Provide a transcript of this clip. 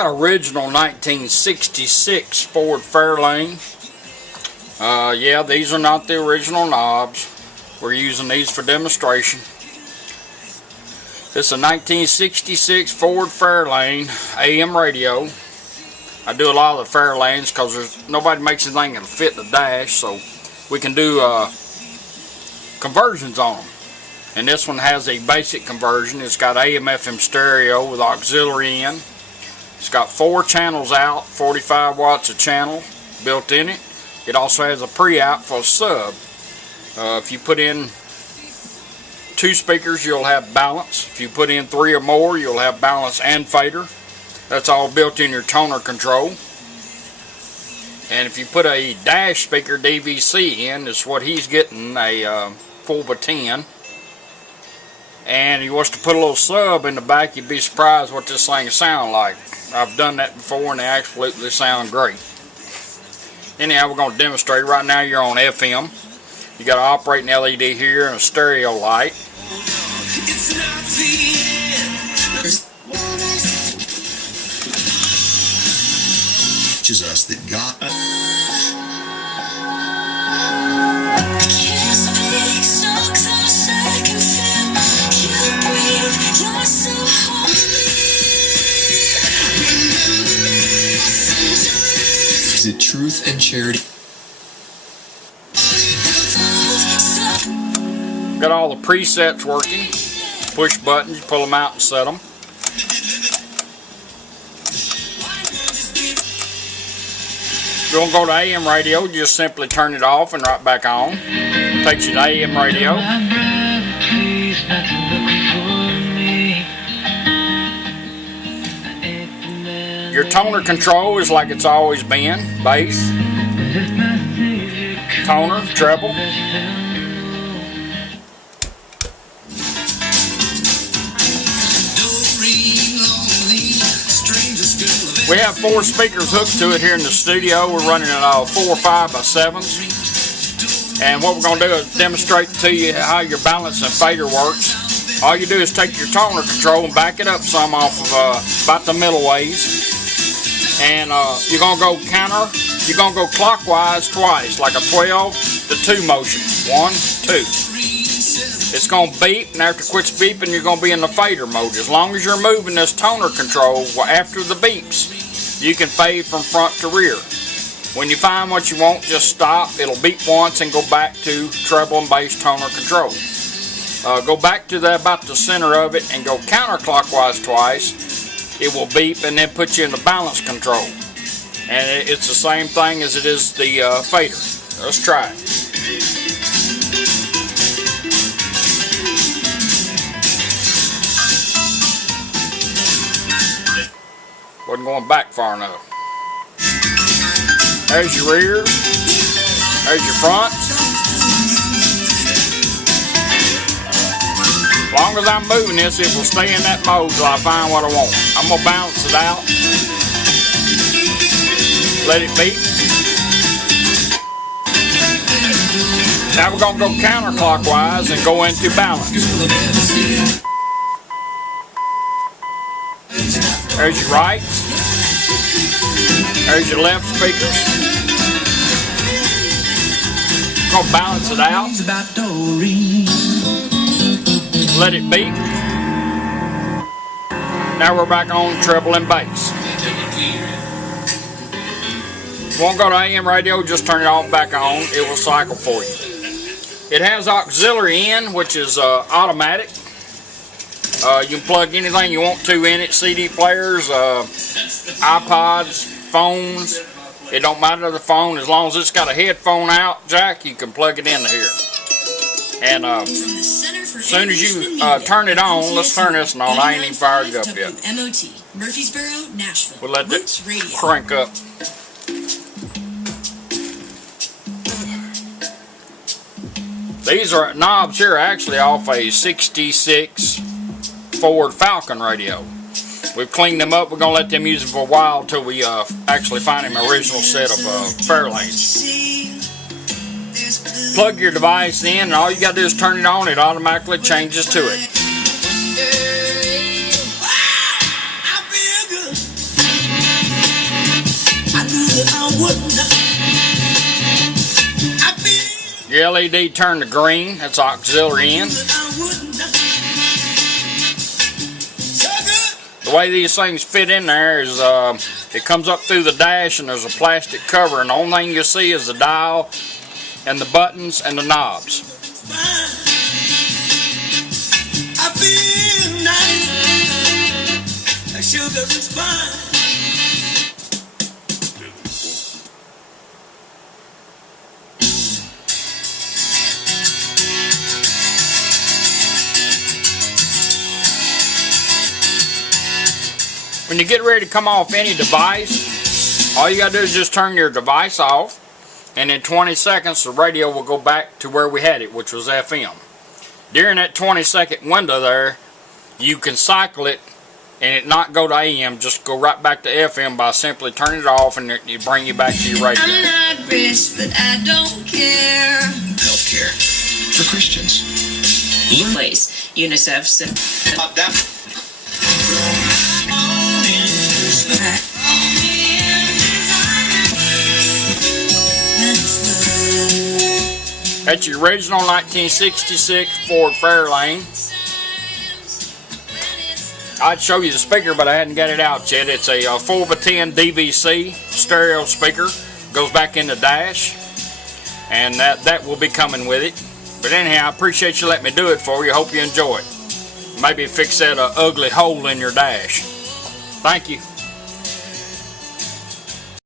got original 1966 Ford Fairlane. Yeah, these are not the original knobs. We're using these for demonstration. This is a 1966 Ford Fairlane AM radio. I do a lot of the Fairlanes because nobody makes anything that'll fit the dash, so we can do conversions on them. And this one has a basic conversion. It's got AM FM stereo with auxiliary in. It's got 4 channels out, 45 watts a channel built in it. It also has a preamp for a sub. If you put in 2 speakers, you'll have balance. If you put in 3 or more, you'll have balance and fader. That's all built in your toner control. And if you put a dash speaker DVC in, it's what he's getting, a 4x10. And he wants to put a little sub in the back. You'd be surprised what this thing sounds like. I've done that before and they absolutely sound great. Anyhow, we're going to demonstrate. Right now you're on FM. You got an operating LED here and a stereo light. Teaches us that God. Is it truth and charity? Got all the presets working. Push buttons, you pull them out and set them. If you want to go to AM radio, just simply turn it off and right back on. Takes you to AM radio. Your toner control is like it's always been. Bass, toner, treble. We have 4 speakers hooked to it here in the studio. We're running it 4 5x7s. And what we're going to do is demonstrate to you how your balance and fader works. All you do is take your toner control and back it up some off of about the middle ways. And you're going to go you're going to go clockwise twice, like a 12 to 2 motion. 1, 2. It's going to beep, and after it quits beeping, you're going to be in the fader mode. As long as you're moving this toner control after the beeps, you can fade from front to rear. When you find what you want, just stop. It'll beep once and go back to treble and bass toner control. Go back to about the center of it and go counterclockwise twice. It will beep and then put you in the balance control. And it's the same thing as it is the fader. Let's try it. Wasn't going back far enough. There's your rear. There's your front. As long as I'm moving this, it will stay in that mode till I find what I want. I'm going to balance it out. Let it beep. Now we're going to go counterclockwise and go into balance. There's your right. There's your left speakers. We're going to balance it out. Let it beep. Now we're back on treble and bass. If you want to go to AM radio, just turn it off and back on. It will cycle for you. It has auxiliary in, which is automatic. You can plug anything you want to in it. CD players, iPods, phones. It don't matter the phone. As long as it's got a headphone out jack, you can plug it into here. And as soon as you turn it on, let's turn this on. I ain't even fired it up yet. We'll let it crank up. These are knobs here actually off a 66 Ford Falcon radio. We've cleaned them up. We're going to let them use them for a while until we actually find an original set of Fairlanes. Plug your device in and all you got to do is turn it on. It automatically changes to it. Your LED turned to green, that's auxiliary in. The way these things fit in there is it comes up through the dash and there's a plastic cover, and the only thing you see is the dial and the buttons and the knobs. I feel nice, like sugar and spice. When you get ready to come off any device, all you gotta do is just turn your device off, and in 20 seconds the radio will go back to where we had it, which was FM. During that 20-second window there, you can cycle it and it not go to AM, just go right back to FM by simply turning it off, and it bring you back to your radio. I'm not rich, but I don't care. Healthcare for Christians. Place UNICEF. That's your original 1966 Ford Fairlane. I'd show you the speaker, but I hadn't got it out yet. It's a 4x10 DVC stereo speaker. Goes back in the dash, and that will be coming with it. But anyhow, I appreciate you letting me do it for you. Hope you enjoy it. Maybe fix that ugly hole in your dash. Thank you.